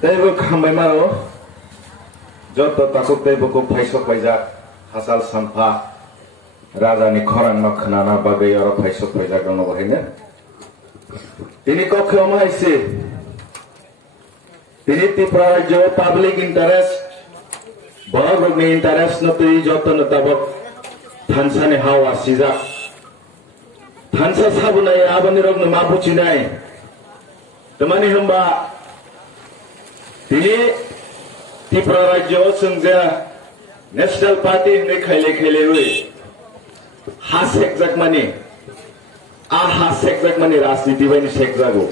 Taibu khambai maro joto takuk taibu ko phaisok paijak hasal sampha raja ni khorang no khnana bagai aro phaisok paijak no bahine tini kokho ma aise tini Tripura rajyo public interest borok ni interest no tui joto no tabok thansa ni hawa sijak thansa sabunai abani rok no mabuchinai temani hamba tini Tripura rajyo sengja national party ne khaile rui hasek jakmani hasek jakmani rajniti bani sek jago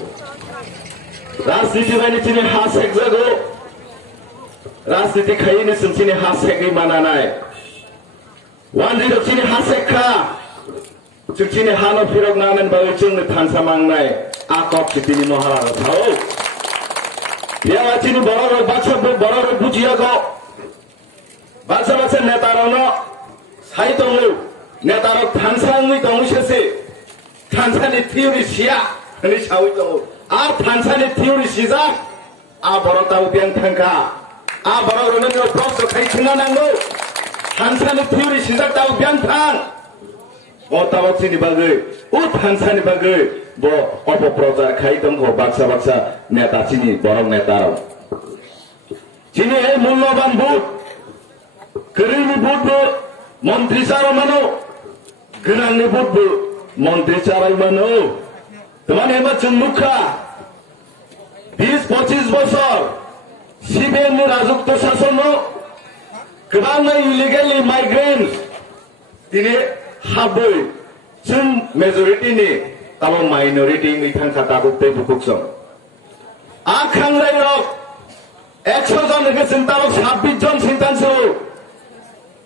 rajniti bani tini hasek jago rajniti khaine sumsini hasek gi mananai wandiro tini hasek kha chini hano firok namen bawe chung thansa mangnai akop tini mohara thau Yang ini borok baca bujiya kau, baca neta rono, saya tahu neta rok thansa ni tahu sih, thansa ni teori sia, ini saya tahu, thansa ni teori sia, borok tahu biang thangka, borok rono ni proses kai cungan anggo, thansa ni teori sia tahu biang thang, tahu sini bagai, thansa ni bagai. Bo opo projar khai tongko baksa neta chini borok neta ro chini ei mulloban bud kerini bud bo mantri sara mano genangni bud bo mantri sarai mano teman hebat chungmukha 20-25 বছর CBM ni rajukto shason no kebang illegally migrants tini haboi chung majority ni tabo minority ni thangka tabuk te bukuk song khanglai rok 100 jon ke sintabok 26 jon sintanso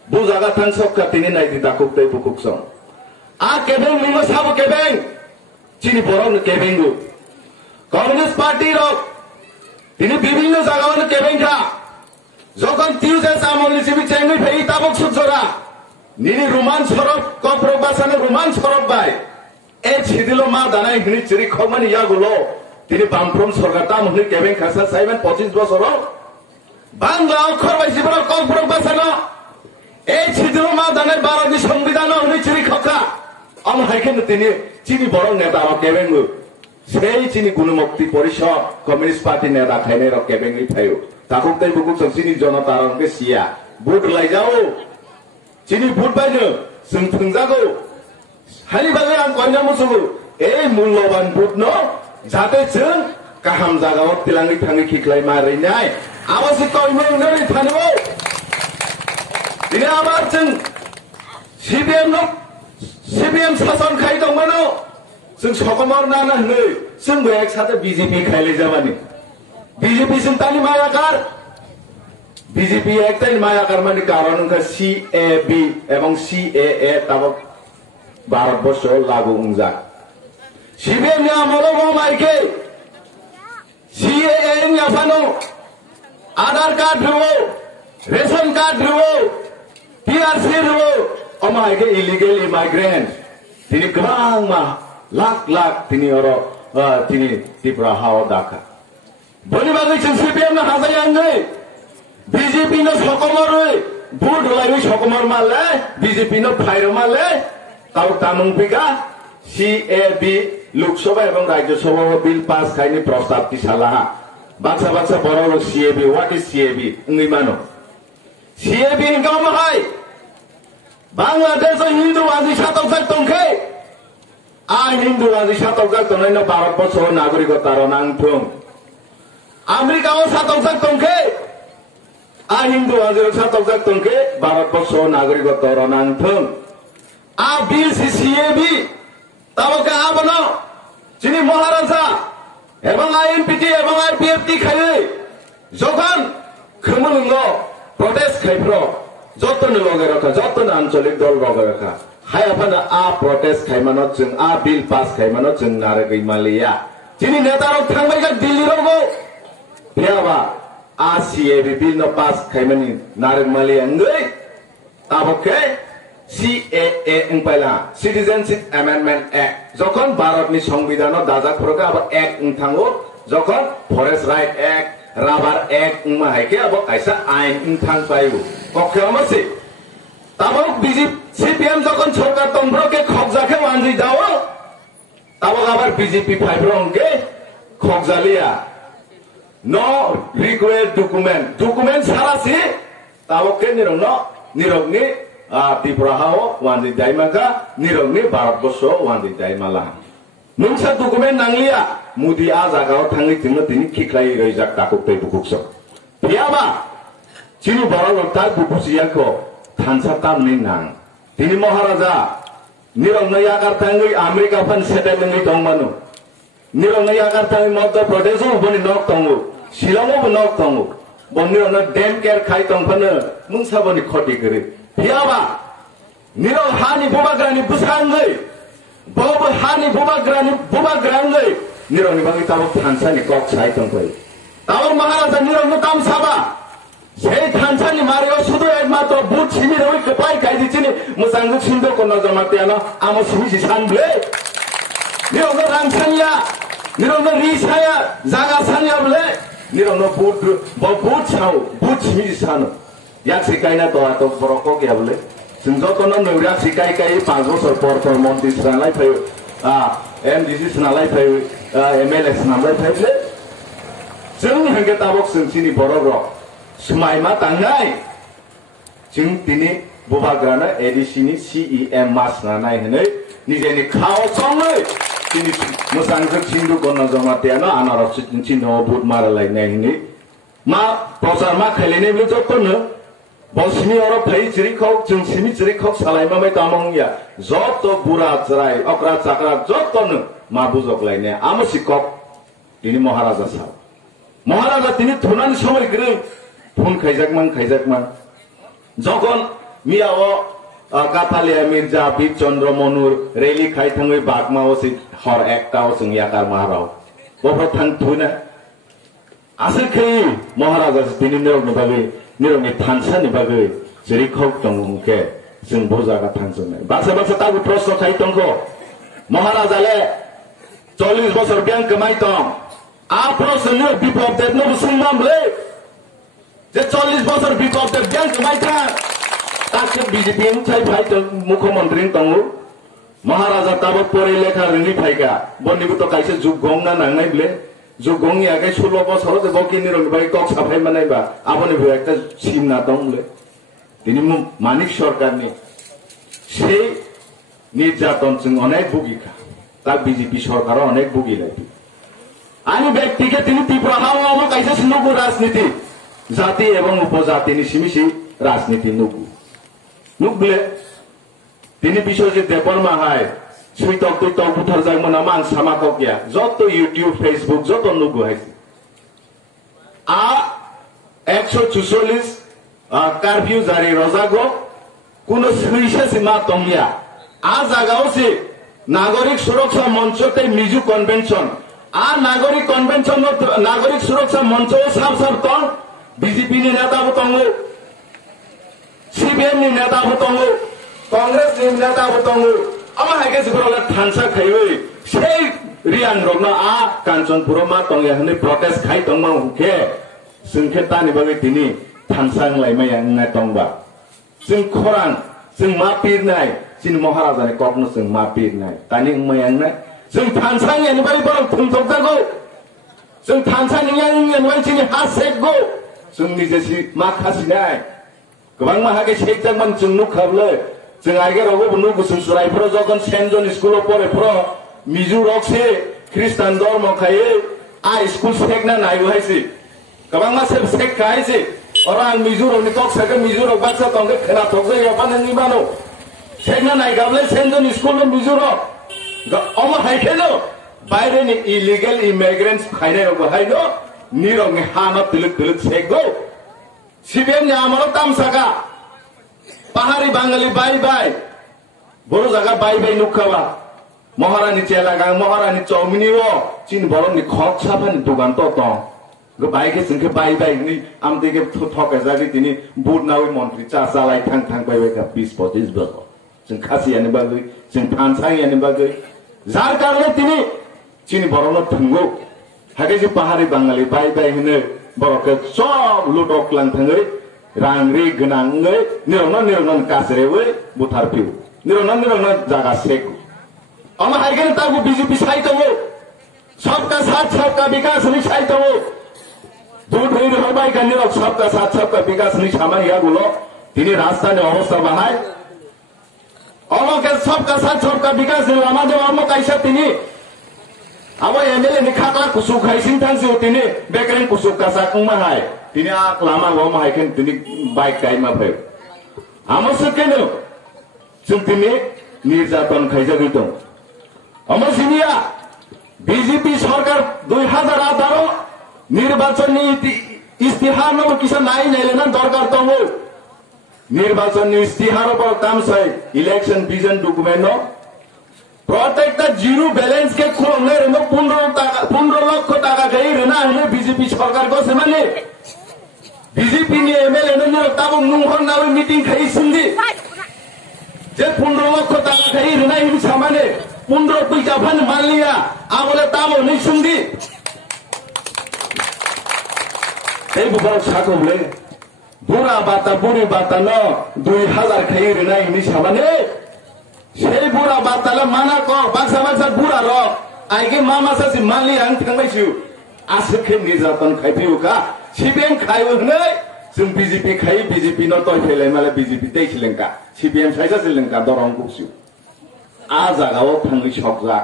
bu jaga thangsok ka tini nai di takuk te bukuk song kebeng lima sabo kebeng chini borong kebeng gu Communist Party rok tini bibhinno jaga on kebeng kha যখন টিউজেন আমল হিসেবে Changi Fei তাবক সুজরা নিনি Roman সরব কপ্রক বাসানে Roman সরব by এই ছিদিলো মা দানাই হিনি চিরি খমানি ইয়াগুলো তিনি বামফ্রম সরকার তাম হই কেবেন খাসা সাইবেন 25 বছর বাংলা অক্ষর বাইসিবর কপ্রক বাসানো এই ছিদিলো মা দানাই ভারতীয় সংবিধান হই চিরি খকা আম হাইকেন তিনি চিনি বড় নেতা কেবেন সেই চিনি গুণমুক্তি পরিষদ কমিউনিস্ট পার্টি নেতা খাইনে র cabin ফাইও takuk tay bukuk sang sini jonata rong ke sia bud lai jao sini bud baino sung thungjago hali bagai ang konya musugu mulloban bud no jate chung kaham jagao tilangi thangi khiklai marai nai abasi koimong nari thanibo dini abar chung CBM sason khai dong mano sung sokomor nana hnoi sung ek sate BJP khaile jamani BJP sentani mayakar BJP ektai mayakar mani karon ka CAB ebong CAA tabok Bharatbosho lagu ungjak CBM nya amolo mo maike CAA nya phano Aadhaar card ruo ration card ruo PRC ruo omaike illegal immigrant tini kebang ma lak tini oro tini Tripura hawa daka boni bagai CPM na hazai angai BJP no sokomor bud lai sokomor male BJP no phairo male tau tamung pika CAB Lok Sabha ebong Rajya Sabha bill pass khaini prostab ki salaha bacha boro CAB what is CAB ngi mano CAB ingka mahai Bangladesh Hindu aji satok tongke Hindu aji satok tonai no Bharatbosho nagarikota ro nangthung Amerika o satok tongke Hindu azir satok tongke Bharatbosho nagarikota ro nangthung bill CAB taboka abono chini Maharaja ebong INPT ebong RPFT khai jokan khumulungo protest khaipro joton loge rakha joton ancholik dol loge rakha hayapana protest khaimano chung bill pass khaimano chung nare gaimalia chini netaro thangbai ga Delhi rogo Piaba CAB bill no pass khaimani nare malia ngai taboke CAA engpala Citizenship Amendment Act যখন ভারত নি সংবিধান দাজা খরকা আবার এক থাঙ্গো যখন forest right act rabar ek mahaike abo kaisa ain ingthang payu kokhyamase tabok biji CPM যখন সরকার তন্ত্রকে খবজাকে ওয়ানজি দাও tabok abar BJP ফাইব্রংকে খবজালিয়া no required document sarasi tabokke nirogni Tripura hao wandi daimaka nirogni Bharatbosho wandi daimala nungsa dokumen nanglia mudi a jagao thangi tingno tini khiklai reijak takuk tei bukukso piaba chini borok ta bukusiako thansa tam ni nang tini maharaja nirogno yakar thangi America fan settlement ni tongmanu nirogno yakar thangi Madhya Pradesh boni nok tongu Shillong bo nok tongu bonirogno dam care khai tongphano nungsa boni khoti gori piaba nirog hani bubagrani busangai Bobo hani bubagrani nirog ni bagi tabok thansani kok sai tongpai tabok maharaja nirog no tam saba sei thansani mario sudo ekmatro but chimi roi kepai kai dichini musanggu sindo kono jamatiana amo simi sanble nirog no rangsanya nirog no risaya jaga sanya bole nirog no but chau but chimi sano yak sikaina to ato boroko kya bole Singjotono nurak sikai kai 5 bosor por mantri sanalai phayo MDC sanalai phayo MLA sanalai phayo jeng hangge tabok singchini borok rok smaima tangnai jeng tini bobagrana ADC ni CEM mas nanai hanai nijeni khao songai tini musangjuk sindu kono jamatiano anaros chino bud maralai nai ni ma prosar ma khaline bile jotono Bosmi oro phai chiri khok jeng simi chiri khok salai ma mai tamong ya joto bura chrai okra chakra joto nu ma bujok laine amo sikop tini maharaja sa maharaja tini thunan সময় gre phone khaijakman যখন Miao কাতালিয়া Mirza বীর চন্দ্র মনুর rally খাই থাঙ্গই Bagma OC হর একটাও जों याकार माराव buffer थां थुना आसे खै महाराजा तिनि nirogni thansani bagai jeri khok tongmuke जों bojaga thansane baksa tabu prosto khai tongko maharaja le 40 bosor biang kemai tong a prosto bipop det no sungmam le je 40 bosor bipop det biang kemai ta tak BJP chai phai tong mukhyamantri tongu maharaja tabo pore lekha ringi phaiga bonibu to kaise jugong na nangnai ble Jugong ya kai 16 bosor de boki nirogni bai kok saphai manai ba aboni bhe ekta scheme na tongle tini manik sarkar ni sei নির্যাতন जों অনেক ভুগিকা তা BJP সরকার অনেক ভুগি লাগে আমি ব্যক্তিকে তিনি ত্রিপুরা হাওয়া কাইসা নুগু রাজনীতি জাতি এবং উপজাতি নিশিমিশি রাজনীতি নুগলে তিনি বিশ্বজিৎ দেববর্মা হায় সুইতক তুইতক বুথার যাইমনা মান সামাকক গিয়া যত ইউটিউব ফেসবুক যত নুগু হাইছে আ 144 কারফিউ জারি রজাগো কোন সুইসা সীমা তমিয়া आ জায়গাও সে নাগরিক সুরক্ষা মঞ্চতে মিজু কনভেনশন आ নাগরিক সুরক্ষা মঞ্চ সাব তং বিজেপি নি নেতা বতঙ্গু সিপিএম নি নেতা বতঙ্গু কংগ্রেস নি নেতা বতঙ্গু আমা হাইকে জিবরলা থানসা খাইবে সেই রিয়ান রগনা आ কাঞ্চনপুর মা তংয়া হনে প্রটেস্ট খাই তংমা হুকে जोंखे तानि बागै दिनि थानसां लाइमाया ना तंबा जों खरां जों मा पिरनाय जिन महाराजानि ककनो जों मा पिरनाय तानि मायाना जों थानसां यानिबाय बरं थुंथकजागौ जों थानसां यानिबाय जिनि हासेगौ जों निजेसि मा खासिनाय गोबां माहागे सेकजांमान जों नुखाबले जों आइगेरावबो नुगुसुं सुरायफोराव जगन सेन्ट जन स्कुलाव परेफोराव मिजु रक्से ख्रिस्टान धर्म खायो आ स्कुल सेकना नायहायसि गोबां मासे सेक खायसि orang Mizoram ni kok saja Mizoram baca tongke kena tongke ya panen ni mano. Saya naik gable sendiri sekolah ni Mizoram. Oma hai keno. Bayar ni illegal immigrants kaya orang hai no. Ni orang hana tilik sego. CBM ni amaro tam saka. Pahari Bangali bye. Boru jaga bye nukawa. Maharani celagang, Maharani chowmini wo. Chin borom ni khok sapa ni dugan to tong. Go baik जोंखे बाय नि आम देगे थके जारि दिनि बुदनावि मन्त्रि चासालाय थां bye का 20-25 बसर जों खासियानि बागै जों फानसायानि बागै जार कारणे दिनि चिनि बरनो थंगौ हागे जे पाहाड़ी बांगाली बाय बाय होनो बर'खौ सब लुदक लांथाङै रांरि गोनाङै निरन कासरेवै बुथारफिउ निरन जागा सेक अमा हाइगेन तागु बीजेपी साइतवो सबका साथ सबका विकास नि साइतवो दूध हुई रहबाय गानि रक सबका साथ सबका विकास नि सामाया गुलो तिनी राजधानी अवस्था बाहाय अमा के सबका साथ सबका विकास नि लामा दो अमा काइसा तिनी अब एमएलए नि खाका कुसु खाइसिन थांसि तिनी बेकरेन कुसु कासा कुमा हाय तिनी आ लामा गम हायखेन तिनी बाइक गाइमा फै आमो सकेनो जों तिनी निर्यातन खाइजागै दं अमा सिनिया बीजेपी सरकार 2018 निर्वाचन इस्तिहार न किसा नाइ नाइलेना दरकार दङ निर्वाचन इस्तिहार पर काम छै इलेक्शन विजन डकुमेन्ट प्रत्येकता जीरो बैलेंस के खुलने रे 15 लाख टाका गई रेना है बीजेपी सरकार को सेमाने बीजेपी ने एमएलए ने ताबो नुहन नावे मीटिंग खाई सिंदी जे 15 लाख टाका गई रेना हि सामाने 15 पैसा भन मान लिया आबोले ताबो नहीं सुंदी ए बुबार साकोले बुरा बाता बुरी बाता न 2000 खाई रेना हि सामाने সেই বুড়া বাতালে মানা ক বাক্সা বাক্সা বুড়া র আইগে মামা সাসি মালি আং থাंबायसु आसखे निर्यातन खाइफिउका सिबिएम खाइउ नै जों बीजेपी खाइ बीजेपी न तय फेलाय माले बीजेपी दैसिलेंका सिबिएम साइजा सिलेंका दरं गुसु आ जागाव थांगै सकजा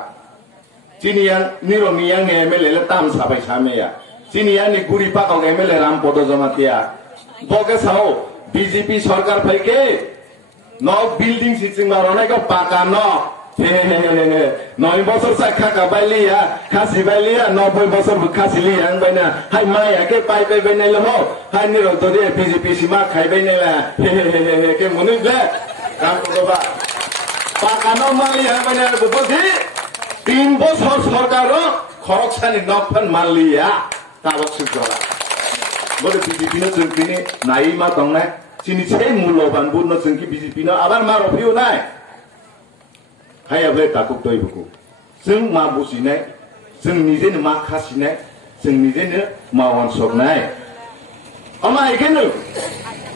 जिनियां निरमियां एमएलए ताम साबाय सामेया जिनियां नि गुरि पाकाव एमएलए रामपद जमातिया बगे साव बीजेपी सरकार फैके न बिल्डिंग सिचिं मारनायखौ पाका न हे 9 বছর साखा बायलिया खासि बायलिया 90 বছর खासि लिया आंबायना हाय माया के पाइ पाइ बायनाय ल हाय निरल दे बीजेपी सिमा खाइ बायनायला हे के मुनिले काम करबा पाका न मालिया बायना बदि 3 বছর सरकार खरकसानि नफन मालिया ताबक सुजरा बदि बीजेपी न जोंनि नाइमा दंनाय जिनि छै मूल्यबान बुन जोंनि बीजेपी न आबार मारफिउ नाय हायाबले ताकुक तयबुकु जों मा बुसिनाय जों निजेनो मा खासिनाय जों निजेनो मावन सकनाय अमा एखेनो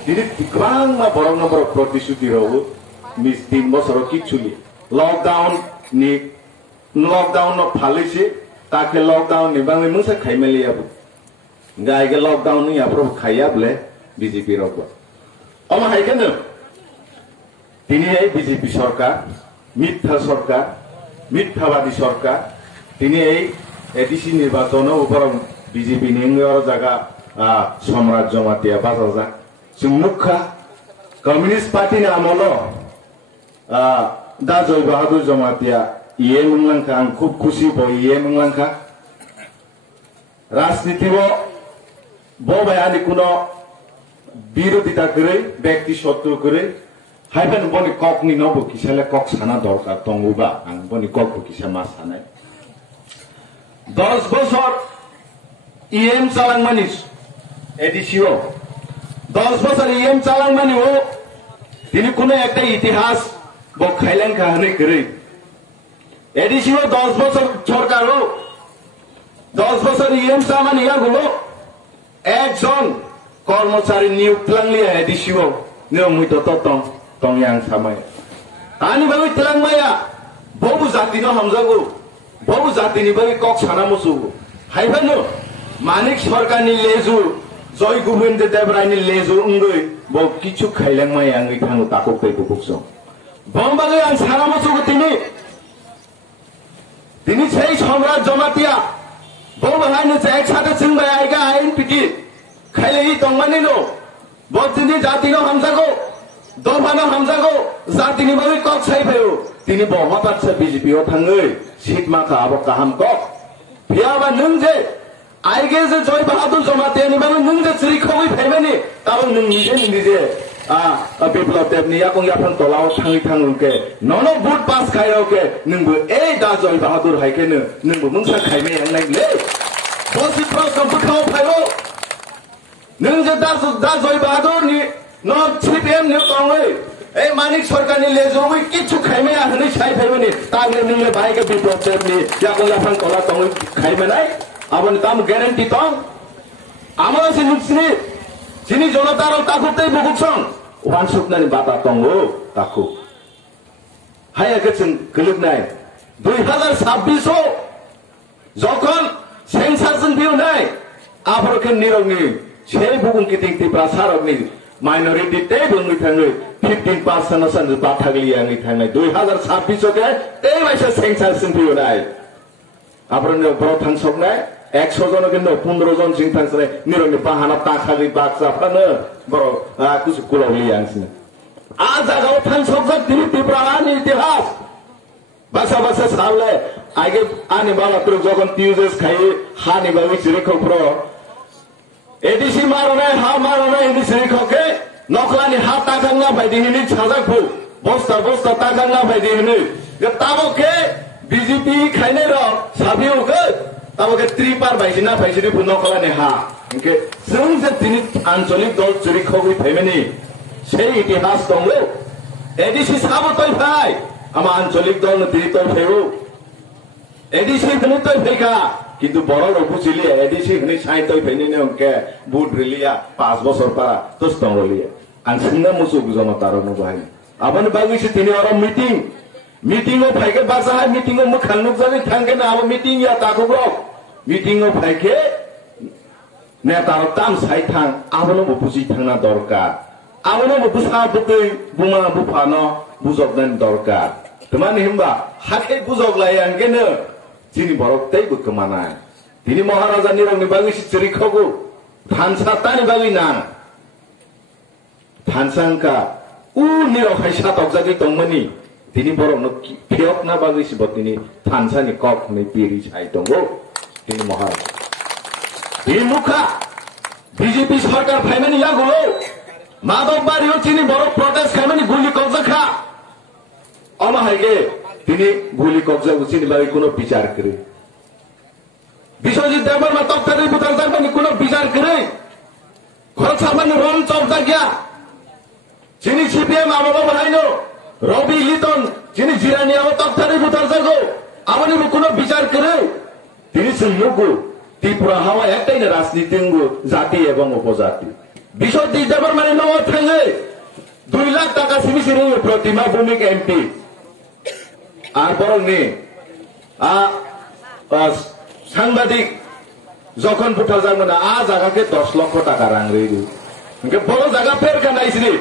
दिनि गोबां मा बरं नम्बर प्रतिश्रुति रावो मिस 3 বছর किछुलि लकडाउन न फालिसि ताके लकडाउन नि बाङै मोसा खाइमेलियाबो गायगे लकडाउन नि आप्रो खाइयाबले बीजेपी रावबो अमा हाइकेनो दिनि बीजेपी सरकार मिथ्या सरकार मिथ्यावादी सरकार दिनै एडिसि निर्वाचन ऊपर बीजेपी निंगर जगह सम्राज्य मातिया बाजाजा जों मुखा कम्युनिस्ट पार्टी नामलो दा जय बहादुर जमातिया ये मुंलांखा आं खूब खुशी बो ये मुंलांखा राजनीति बो बयानि कुनो विरोधिता करे व्यक्ति शत्रु करे हाइबेन बनि ककनि नबो किसाले कक साना दरकार दंगुबा आं बनि कक किसा मा सानाय 10 বছর ইএম চালাংমানিস এডিসিও 10 বছর ইএম চালাংমানি ও তিনি কোনো একটা ইতিহাস বখাইলেন কাহানে করে এডিসিও 10 বছর সরকারও 10 বছর ইএম চালানিয়া গুলো একজন কর্মচারী নিয়োগ লাংলিয়া এডিসিও নিয়মিত ততং तंयां सामाय तानि बागै तेलांमाया बबु जातिनो हमजागो बबु जातिनि बागै कक साना मुसुगो हाइबानो मानिक सरकारनि लेजु जय गोविंद देवरायनि लेजु उंगै ब किछु खाइलांमाया आंगै थाङो ताकक तैबो बुकसो बम बागै आं साना मुसुगो तिनि छै सम्राट जमातिया बबु हाइनो एक साथे जोंबाय आइगा आइन पिटि खाइलै दंमानिनो बतिनि जातिनो हमजागो दफानो हमजागो जातिनि बागै कक साइफायो तिनि बहाबादसे बीजेपीआव थाङै सीट माखा आबो गाहाम कक फियाबा नों जे आइगे जे जय बहादुर जमातियानि बागै नों जे चिरिखौै फाइबानि ताबो नों निजे बिप्लब देवनि याकं याफन तलाव थाङै थाङोके नन बुट पास खायोके नोंबो ए दा जय बहादुर हाइकेनो नोंबो मोनसा खाइमे नायले बसि प्रश्न बुखाव फाइबो नों जे दा जय बहादुरनि न सीपीएम ने दंगै ए मानिक सरकारनि लेजोबै किछु खाइमेया हनै साइफाइबोनि तागले नोंले बाइके बिप्लब देवनि याकं याफन तला दंगै खाइमेनाय abon tam guarantee tong amo sini জনতার তাকুতেই বুকুছং ওয়ান সুকনানি বাতা তঙ্গো তাকু হায়া গেছেন গলুকনাই 2026 যখন সেন্সাসন ভিউ নাই আফরকে নিরংনি সেই বুকুং কিতিং তিপ্রা সারকনি মাইনরিটি তে বঙ্গি থাঙ্গৈ 15% সন বাথাগলি আঙ্গি থাঙ্গৈ 2026 কে এই মাসে সেন্সাসন ভিউ নাই আফরনে বড় থাংসকনাই 100 জন কিন্তু 15 জন সিং থাংসনে নিরংনি বাহানা তাখালি বাকসাফানো বড় কিছু কুলাউলি আনছিনে আ জাগাও থাংসকজক ত্রিপুরানি ইতিহাস বাসা বাসা সালে আগে আনি বালা তো যখন টিউজেস খাই হানি বাবু সিরিখপ্র এডিসি মারনে হা মারনে এডিসি সিরিখকে নকলানি হা তাকাঙ্গা বাইদি হিনি ছাজাকু বস্তা বস্তা তাকাঙ্গা বাইদি হিনি তাবকে বিজেপি খাইনে র সাবিওকে তাবকে ত্রিপার বাইজিনা বাইজিনি নকলানি হা ইনকে जों যে তিনি আঞ্চলিক দল সিরিখগি ফেমেনি সেই ইতিহাস দङ এডিসি সাবো তৈ ভাই আমা আঞ্চলিক দল তিনি তৈ ফেও এডিসি হনি তৈ ফেকা কিন্তু বড় রঘুচিলি এডিসি হনি সাই তৈ ফেনি নে অংকে বুট রিলিয়া 5 বছর পারা তোস তংলিয়া আং সিংনা মুসু বুজনো তার ন ভাই আবন বাগিসি তিনি অর মিটিং ও ফাইকে বাসা হাই মিটিং ও মুখানুক জানি থাঙ্গে না আব মিটিং ইয়া তাকু ব্রক মিটিং ও ফাইকে নে তার তাম সাই থাং আবন বুজি থাংনা দরকার আবন বুসা বুতৈ বুমা বুফানো বুজকনান দরকার তোমানি হিমবা হাকে বুজকলাই আঙ্গেনো যিনি বরকতেই বুকমানায় তিনি মহারাজা নিরংনি বাগিসি চিরিখগু থানসা তানি বাগি না থানসাংকা উ নিরখাই সাতকজাগি তংমনি তিনি বরং ফেয়ক না বাগিসি তিনি থানসানি কক নে পিরি ছাই দঙ্গো তিনি মহারাজা তিনি মুখা বিজেপি সরকার ফাইমানি ইয়াগুলো মাদক বাড়িও তিনি বড় প্রটেস্ট খাইমানি গুলি কবজা খা অমাহাইগে তিনি গুলি কবজা উচিনি বাড়ি কোনো বিচার করে বিশ্বজিৎ দেববর্মা তক্তারি বুতার জানবানি কোনো বিচার করে খরচ সামান্য রম চপজা গিয়া যিনি সিপিএম আবাবা বাহাইনো রবি লিটন যিনি জিরানি আবার তক্তারি বুতার জাগো আমানি কোনো বিচার করে তিনি সুমুগু ত্রিপুরা হাওয়া একটাই না রাজনীতিঙ্গ জাতি এবং উপজাতি বিশ্বজিৎ দেববর্মানি নয় থাঙ্গে 2 লাখ টাকা সিমিসিরি প্রতিমা ভূমিক এমপি আর বরং নে সাংবাদিক যখন বুঝা যাবে না আ জায়গাকে 10 লক্ষ টাকা রাংরে বড় জায়গা ফের কানাইছি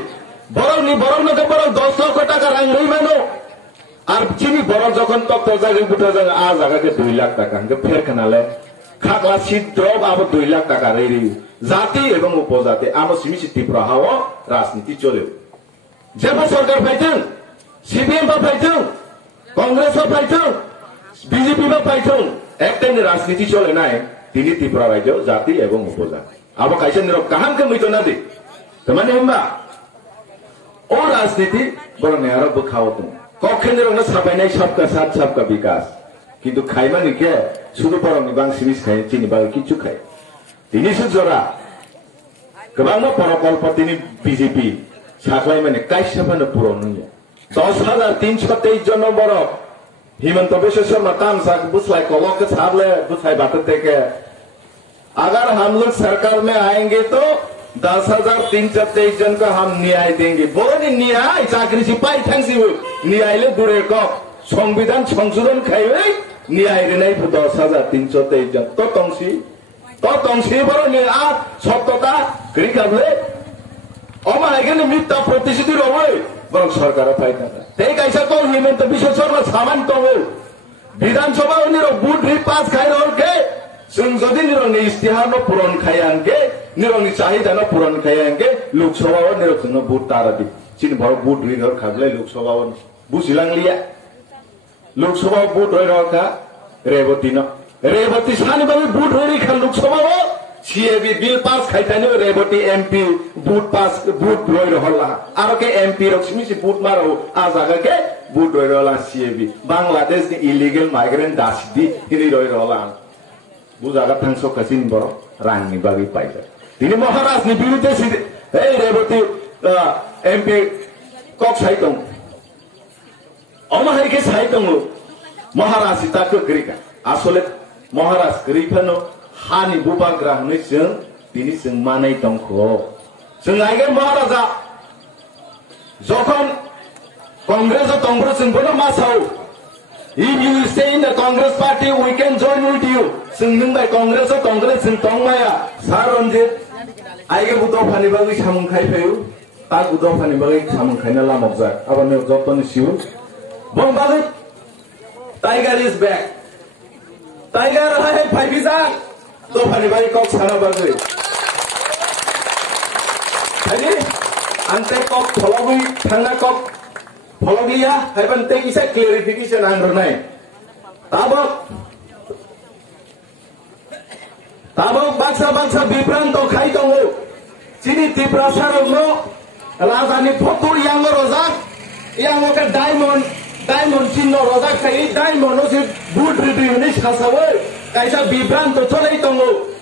বরং নি বরং নকে বরং 10 লক্ষ টাকা রাংরে মানো আর চিনি বড় যখন তত্ত্ব জায়গায় বুঝা যাবে আ জায়গাকে 2 লাখ টাকা ফের কানালে খাগলা ছিদ্র আবার 2 লাখ টাকা রে জাতি এবং উপজাতি আমার সিমিসি ত্রিপুরা হাওয়া রাজনীতি চলে যেমন সরকার পাইতেন সিপিএম বা পাইতেন কংগ্রেস বা পাইতেন বিজেপি বা পাইতেন একটাই রাজনীতি চলে নাই তিনি ত্রিপুরা রাজ্য জাতি এবং উপজাতি আবার কাইসে নিরব কাহামকে মইতো না দে মানে হিমবা ও রাজনীতি বড় নেয়ার খাওয়াতেন কক্ষে নিরব না সাবাই সবকা সাথ সবকা বিকাশ কিন্তু খাইমা নিকে শুধু বড় নিবাং সিমিস খাই চিনি বাগ কিছু খাই তিনি সুজরা গোबां প্রকল্প তিনি বিজেপি সাকলাই মানে কাইসাফানো পুরো নয় 10,323 জন বড় हिमंत बिश्व शर्मा तामसा बुसलाई कॉलों के सामने बुसलाई बातें के अगर हम लोग सरकार में आएंगे तो 10,323 जन का हम न्याय देंगे बोलो नहीं न्याय चाकरी सिपाही थंसी हुई न्याय ले दूरे को संविधान संशोधन खाए न्याय रे नहीं 10,323 जन तो तंसी बोलो नहीं आ सप्तता करी करले অমাইগে মিথ্যা প্রতিশ্রুতি রবে বরং সরকার পাইতা তাই কাইসা তো হিমন্ত বিশ্ব শর্মা সামান তো বিধানসভা নির বুট রি পাস খাই রকে जों যদি নিরনি ইস্তিহার পূরণ খাই আনকে নিরনি চাহিদা পূরণ খাই আনকে লোকসভা নির जों বুট তারাদি চিন বড় বুট রি ধর খাবলে লোকসভা বুঝিলাংলিয়া লোকসভা বুট রই রকা রেবতী সানি বাবু বুট রই খা লোকসভা सीएबी बिल पास खाइताने रेबती एमपी बूट पास बूट रोय रहला आरो के एमपी रक्समी से बूट मारो आ जागा के बूट रोय रहला सीएबी बांग्लादेश के इलीगल माइग्रेंट दासदी हिनी रोय रहला बु जागा थांसो कसिन बरो रांगनि बागि पाइला तिनी महाराज नि बिरुद्धे सिदे ए रेबती एमपी कक साइतों अमाहाइके साइतों महाराज सिताको ग्रीका आसले महाराज ग्रीफानो हानि बुबाग्रा होनो जों दिनै जों मानाय दंखौ जों आइगे महाराजा जखन कांग्रेस दंब्रो जोंबो मासाव if you stay in the Congress party we can join with you जों नोंबाय कांग्रेस जों दंमाया सार रन्जित आइगे बुदफानि बागै सामुंखाय फैयो ता बुदफानि बागै सामुंखायना लामक जा आबानो जतन सिउ बंबागै टाइगर इज बैक टाइगर है फाइबिजा दफानि बागै कक साना बागै आइगे आंते कक फलगै थांना कक फलगिया हायबान ते इसे क्लियरिफिकेशन आंरनाय ताबक बाक्सा बिभ्रांत खाय दङ चिनि तिप्रा सारनो राजानि फटो यांग रजाक यांग के डायमंड चिन्ह रजाक खाय डायमंड से बुट रिडिउनि सासावै कायसा बिभ्रांत चलै दङ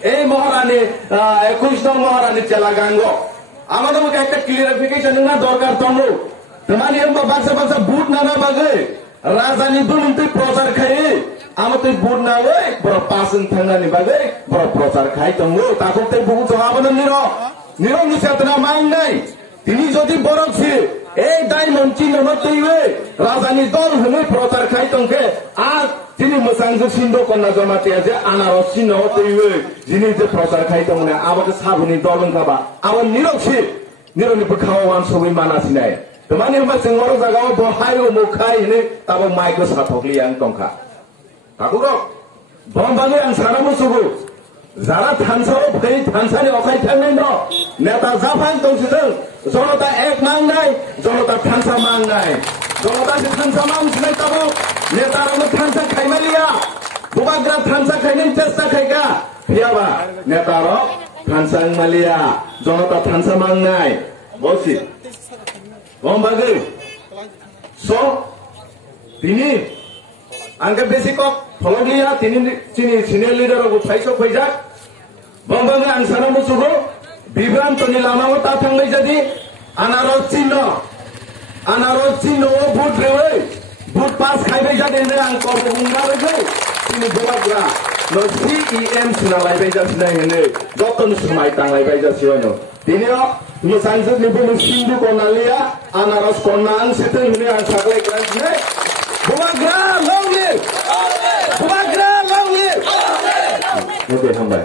ए महारानी 21 नং महारानी चेला गांगो आमानो একটা क्लियरिफिकेशन ना दरकार दङ तमानि हम बाक्सा बुट नाना बागै राजानि दुलुंतै प्रचार खाय आमतै बुट नावै बर पासन थांनानि बागै बर प्रचार खाय दङो ताखौतै बुगु जवाबन निरो निसेतना मांगनाय तिनि जदि बरकसि ए डायमंड चिन्ह तैवे राजानि दल होनो प्रचार खाय दंखे आ तिनि मोसांजो सिन्धो कन्ना जमातिया जे आनारस चिन्ह तैवे जिनि जे प्रचार खाय दंने आबो साबुनि दलंखाबा आबो निरोनि बखावान सबै मानासिनाय तमानि हम जोंवर जागाव बहाय मुखाय ने ताबो माइको साथकलियान दंखा ताकुरो बमबागै आं साना मुसुगु जारा थानसाव फै थानसानि अखाय थांनाय न नेता जापान दंसिदों जनता एक मांगनाय जनता थानसा मांगनाय जनता से थानसा मांगसिनाय ताबो नेतारानो थानसा खायमालिया बुबाग्रा थानसा खायनाय चेष्टा खायगा फियाबा नेतारो थानसा मालिया जनता थानसा मांगनाय बसि बमबागै सो तिनि आंगे बेसिकक फलगिया तिनि सिनियर लिडार को फाइसो फैजाक बमबागै आं साना मुसुगो बिभ्रांतनि लामाव ता थांनाय जदि आनारस चिन्ह भोट रेवै भोट पास खायबाय जादों आं कबो बुंबागै तिनि बुबाग्रा न CEM सुना लायबाय जासिनाय होनो जतन समाय तांलायबाय जासिनो तिनियो मोसांजो निबो सिंधु कोनालिया आनारस कोनान सेते होनो आं सागलाय ग्रान्सने बुबाग्रा long live ओके हामबाय